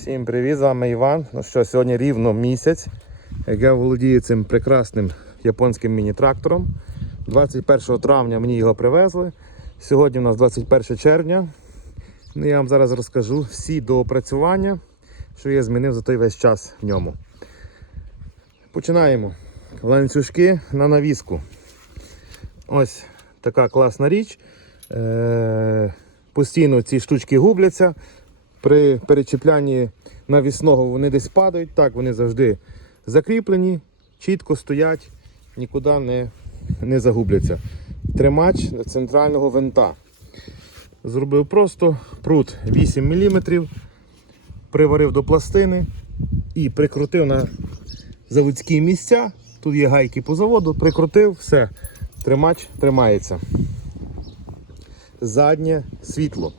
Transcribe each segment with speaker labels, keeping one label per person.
Speaker 1: Всім привіт, з вами Іван. Ну що, сьогодні рівно місяць, як я володію цим прекрасним японським міні-трактором. 21 травня мені його привезли. Сьогодні у нас 21 червня. Ну, я вам зараз розкажу всі доопрацювання, що я змінив за той весь час в ньому. Починаємо. Ланцюжки на навіску. Ось така класна річ. Е- постійно ці штучки губляться. При перечіплянні навісного вони десь падають. Так, вони завжди закріплені, чітко стоять, нікуди не, не загубляться. Тримач центрального винта. Зробив просто прут 8 мм, приварив до пластини і прикрутив на заводські місця. Тут є гайки по заводу, прикрутив, все, тримач тримається. Заднє світло.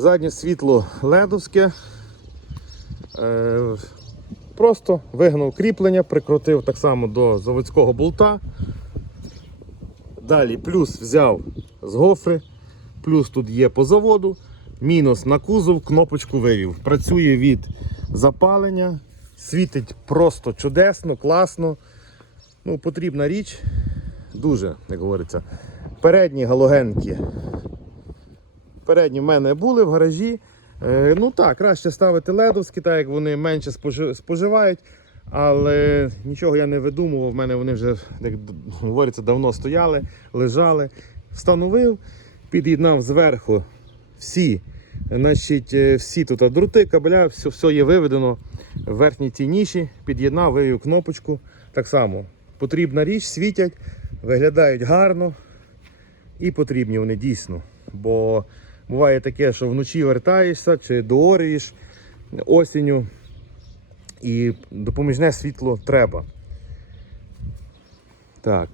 Speaker 1: Заднє світло ледовське. Е, просто вигнув кріплення, прикрутив так само до заводського болта. Далі плюс взяв з гофри, плюс тут є по заводу, мінус на кузов, кнопочку вивів. Працює від запалення, світить просто чудесно, класно. Ну, Потрібна річ, дуже, як говориться. Передні галогенки передні в мене були в гаражі. Е, ну так, краще ставити ледовські, так як вони менше споживають. Але нічого я не видумував, в мене вони вже, як говориться, давно стояли, лежали. Встановив, під'єднав зверху всі, значить, е, всі тут дроти, кабеля, все, все є виведено в верхній цій ніші, під'єднав, вивів кнопочку. Так само потрібна річ, світять, виглядають гарно і потрібні вони дійсно. Бо буває таке, що вночі вертаєшся чи доорюєш осінню і допоміжне світло треба. Так,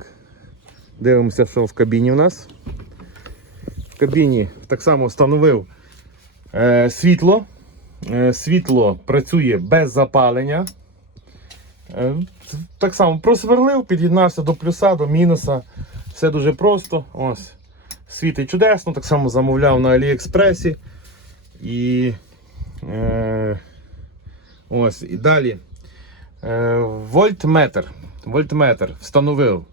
Speaker 1: дивимося, що в кабіні у нас. В кабіні так само встановив е, світло. Е, світло працює без запалення. Е, так само просверлив, під'єднався до плюса, до мінуса. Все дуже просто. Ось. Світить чудесно, так само замовляв на Аліекспресі. І е, ось, і далі. Е, вольтметр. Вольтметр встановив.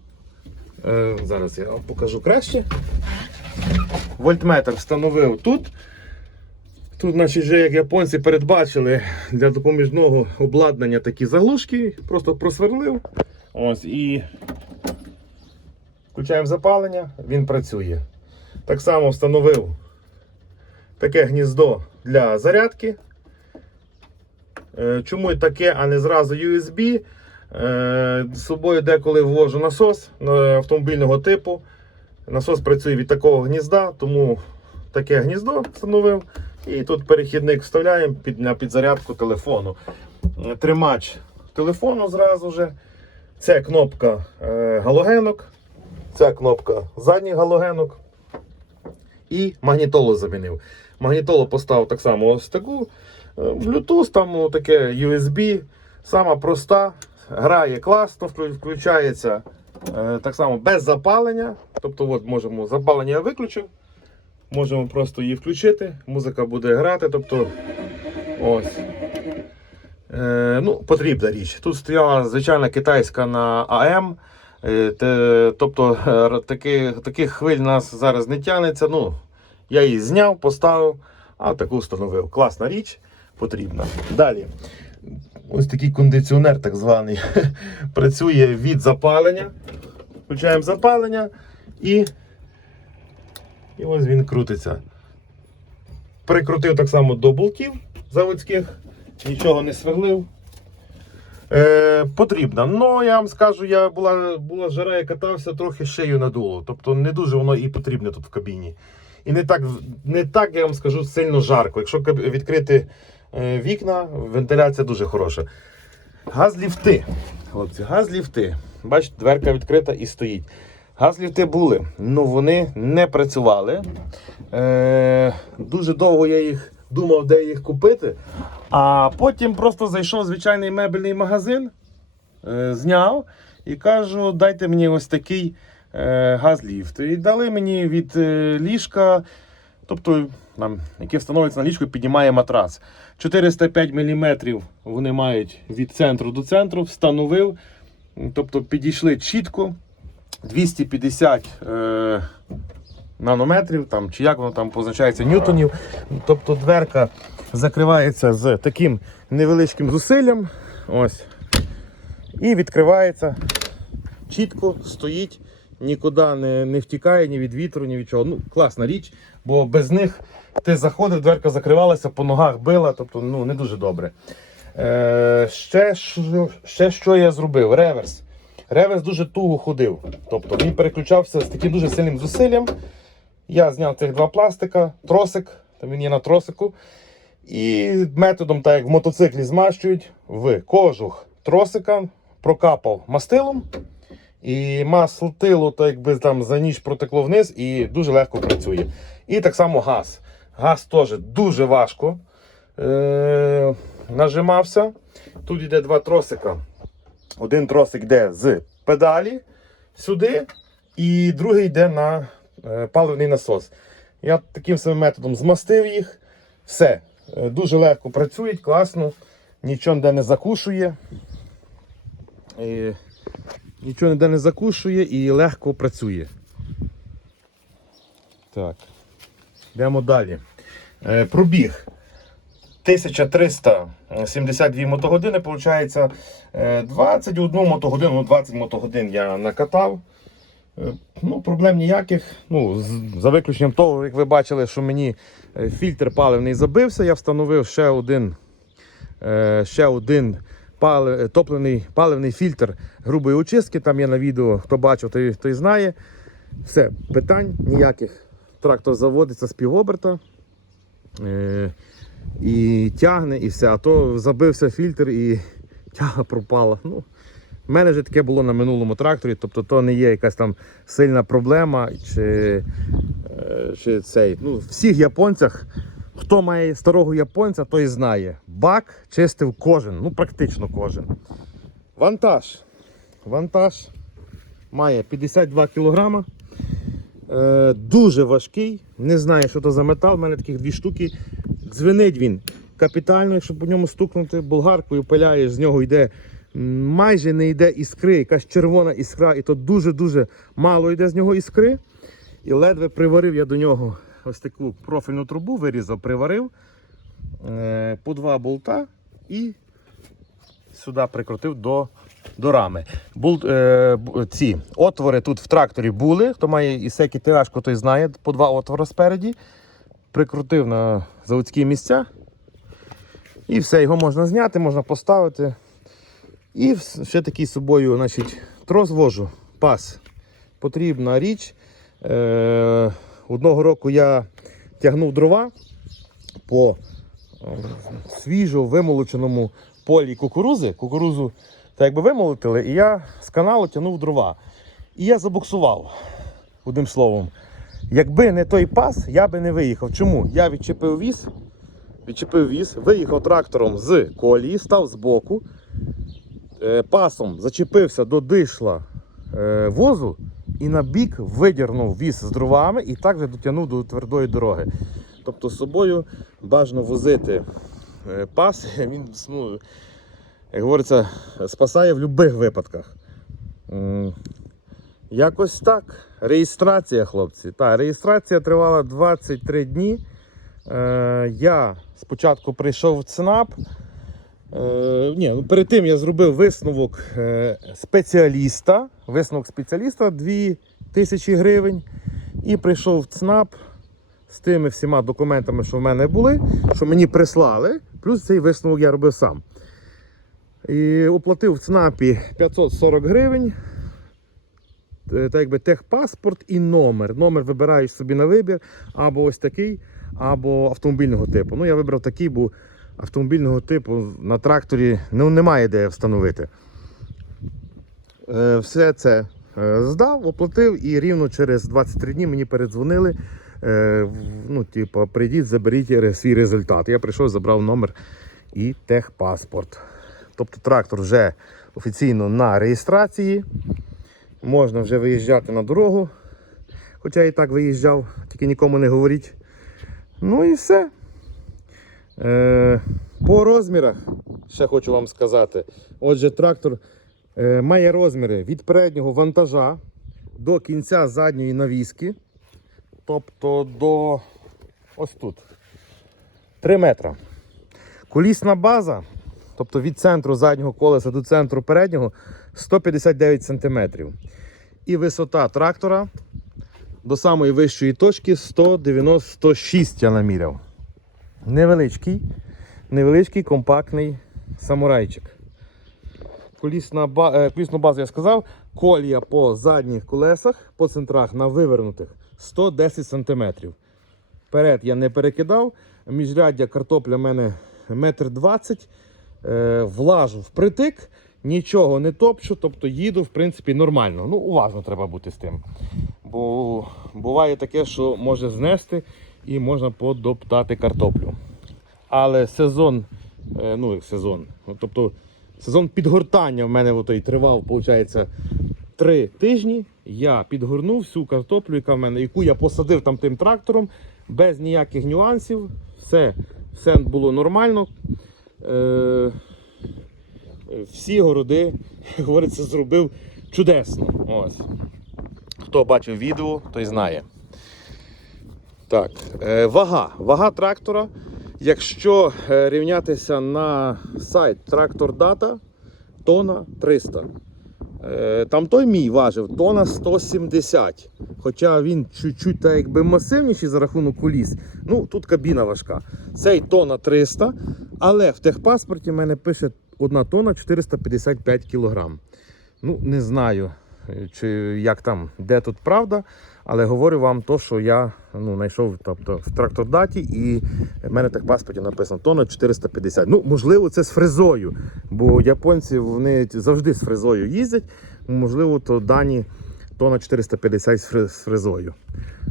Speaker 1: Е, зараз я вам покажу краще. Вольтметр встановив тут. Тут, значить, вже як японці передбачили для допоміжного обладнання такі заглушки, просто просверлив. Ось і включаємо запалення, він працює. Так само встановив таке гніздо для зарядки. Е, Чому таке, а не зразу USB? Е, З собою деколи ввожу насос е, автомобільного типу. Насос працює від такого гнізда, тому таке гніздо встановив. І тут перехідник вставляємо під, на підзарядку телефону. Тримач телефону зразу же. Це кнопка галогенок. Ця кнопка задніх галогенок. І магнітолу замінив. Магнітолу поставив так само ось таку. е, Bluetooth, там таке USB. Сама проста. Грає класно, включається е, так само без запалення. Тобто, от можемо запалення я виключив. Можемо просто її включити. Музика буде грати. Тобто, ось. Е, ну, потрібна річ. Тут стояла звичайна китайська на АМ. Е, тобто е, таки, таких хвиль нас зараз не тягнеться. Ну, я її зняв, поставив, а таку встановив. Класна річ, потрібна. Далі. Ось такий кондиціонер, так званий, працює від запалення. Включаємо запалення і, і ось він крутиться. Прикрутив так само до болтів заводських, нічого не сверлив. Е, потрібна. Ну, я вам скажу, я була, була жара, я катався, трохи шею надуло. Тобто не дуже воно і потрібне тут в кабіні. І не так, не так, я вам скажу, сильно жарко. Якщо відкрити е, вікна, вентиляція дуже хороша. Газ-ліфти. Хлопці, газ-ліфти. Бачите, дверка відкрита і стоїть. Газ-ліфти були, але вони не працювали. Е, дуже довго я їх думав, де їх купити. А потім просто зайшов звичайний мебельний магазин, е, зняв і кажу, дайте мені ось такий е, газ-ліфт. І дали мені від е, ліжка тобто, який встановлюється на ліжко, піднімає матрас. 405 мм вони мають від центру до центру, встановив, тобто підійшли чітко. 250 е, нанометрів, там, чи як воно там позначається, ньютонів. Тобто дверка закривається з таким невеличким зусиллям. Ось. І відкривається чітко, стоїть, нікуди не, не втікає ні від вітру, ні від чого. Ну, класна річ, бо без них ти заходив, дверка закривалася, по ногах била, тобто ну, не дуже добре. Е, ще, що- ще що я зробив? Реверс. Реверс дуже туго ходив. Тобто він переключався з таким дуже сильним зусиллям. Я зняв цих два пластика, тросик, там він є на тросику. І методом, так як в мотоциклі змащують, в кожух тросика прокапав мастилом. І масло так якби там за ніч протекло вниз і дуже легко працює. І так само газ. Газ теж дуже важко е- нажимався. Тут йде два тросика. Один тросик йде з педалі сюди, і другий йде на паливний насос. Я таким самим методом змастив їх. Все. Е, Дуже легко працюють, класно, нічого ніде не закушує. І, нічого ніде не закушує і легко працює. Так. Йдемо далі. Е, пробіг. 1372 мотогодини, виходить, 21 мотогодину, ну 20 мотогодин я накатав. Е, Ну, проблем ніяких. Ну, за виключенням того, як ви бачили, що мені е, фільтр паливний забився, я встановив ще один, е, ще один топливний, паливний фільтр грубої очистки. Там є на відео, хто бачив, той, той знає. Все, питань ніяких. Трактор заводиться з півоберта. І тягне, і все. А то забився фільтр і тяга пропала. Ну, в мене вже таке було на минулому тракторі, тобто то не є якась там сильна проблема. Чи, е, чи цей. Ну, всіх японцях, хто має старого японця, той знає. Бак чистив кожен, ну практично кожен. Вантаж. Вантаж має 52 кілограма. Е, дуже важкий. Не знаю, що то за метал. У мене таких дві штуки. Дзвенить він капітально, якщо по ньому стукнути болгаркою, пиляєш, з нього йде майже не йде іскри, якась червона іскра, і то дуже-дуже мало йде з нього іскри. І ледве приварив я до нього ось таку профільну трубу, вирізав, приварив е, по два болта і сюди прикрутив до, до рами. Болт, е, ці отвори тут в тракторі були. Хто має ісекі ТH, той знає, по два отвори спереді. Прикрутив на заводські місця. І все, його можна зняти, можна поставити. І ще такий з собою значить, трос вожу, пас. Потрібна річ. Е, одного року я тягнув дрова по е, свіжо вимолоченому полі кукурузи. Кукурузу так якби вимолотили, і я з каналу тягнув дрова. І я забуксував, одним словом. Якби не той пас, я би не виїхав. Чому? Я відчепив віз, відчепив віз, виїхав трактором з колії, став збоку, пасом зачепився до дишла е, возу і на бік видірнув віз з дровами і так же дотягнув до твердої дороги. Тобто з собою бажано возити е, пас, він, ну, як говориться, спасає в будь-яких випадках. Якось так. Реєстрація, хлопці. Та, реєстрація тривала 23 дні. Е, я спочатку прийшов в ЦНАП. Е, ні, ну, перед тим я зробив висновок е, спеціаліста. Висновок спеціаліста 2000 гривень. І прийшов в ЦНАП з тими всіма документами, що в мене були, що мені прислали. Плюс цей висновок я робив сам. І оплатив в ЦНАПі 540 гривень. Е, Так якби техпаспорт і номер. Номер вибираєш собі на вибір, або ось такий, або автомобільного типу. Ну, я вибрав такий, бо автомобільного типу на тракторі ну, немає де встановити. Е, Все це е, здав, оплатив і рівно через 23 дні мені передзвонили. е, Ну, типу, прийдіть, заберіть свій результат. Я прийшов, забрав номер і техпаспорт. Тобто трактор вже офіційно на реєстрації. Можна вже виїжджати на дорогу. Хоча я і так виїжджав, тільки нікому не говоріть. Ну і все. Е, по розмірах ще хочу вам сказати. Отже, трактор е, має розміри від переднього вантажа до кінця задньої навіски. Тобто до ось тут. 3 метра. Колісна база, тобто від центру заднього колеса до центру переднього 159 см. І висота трактора до самої вищої точки 196 я наміряв. Невеличкий, невеличкий компактний самурайчик. Колісна е, Колісну базу я сказав, колія по задніх колесах, по центрах на вивернутих 110 см. Вперед я не перекидав. Міжряддя картопля в мене метр двадцять. Е, влажу впритик, нічого не топчу, тобто їду в принципі нормально. Ну, уважно треба бути з тим. Бо буває таке, що може знести і можна подоптати картоплю. Але сезон, е, ну як сезон, ну, тобто сезон підгортання в мене отой тривав, виходить, три тижні. Я підгорнув всю картоплю, яка в мене, яку я посадив там тим трактором, без ніяких нюансів. Все, все було нормально. Е, всі городи, говориться, зробив чудесно. Ось. Хто бачив відео, той знає. Так, е, вага. Вага трактора. Якщо е, рівнятися на сайт Трактор Дата, тона 300. Е, Там той мій важив тона 170. Хоча він чуть-чуть так якби масивніший за рахунок коліс. Ну, тут кабіна важка. Цей тона 300, але в техпаспорті в мене пише 1 тона 455 кілограм. Ну, не знаю, чи як там, де тут правда, але говорю вам то, що я ну, знайшов тобто, в трактордаті, і в мене в техпаспорті написано тонна 450. Ну, можливо, це з фрезою, бо японці вони завжди з фрезою їздять. Можливо, то дані тонна 450 з фре- фрезою.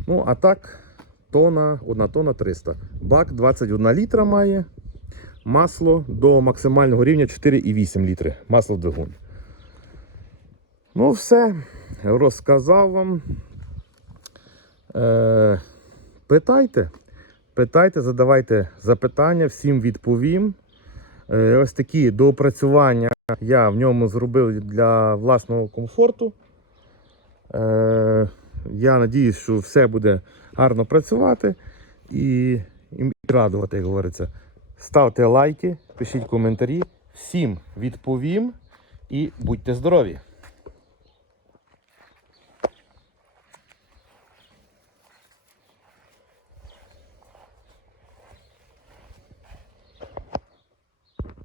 Speaker 1: Ну, а так, тонна, 1 тонна 300. Бак 21 літра має. Масло до максимального рівня 4,8 літри. Масло в двигун. Ну, все. Розказав вам. Е, питайте. Питайте, задавайте запитання, всім відповім. Е, ось такі доопрацювання я в ньому зробив для власного комфорту. Е, я надіюсь, що все буде гарно працювати і, і радувати, як говориться. Ставте лайки, пишіть коментарі. Всім відповім і будьте здорові!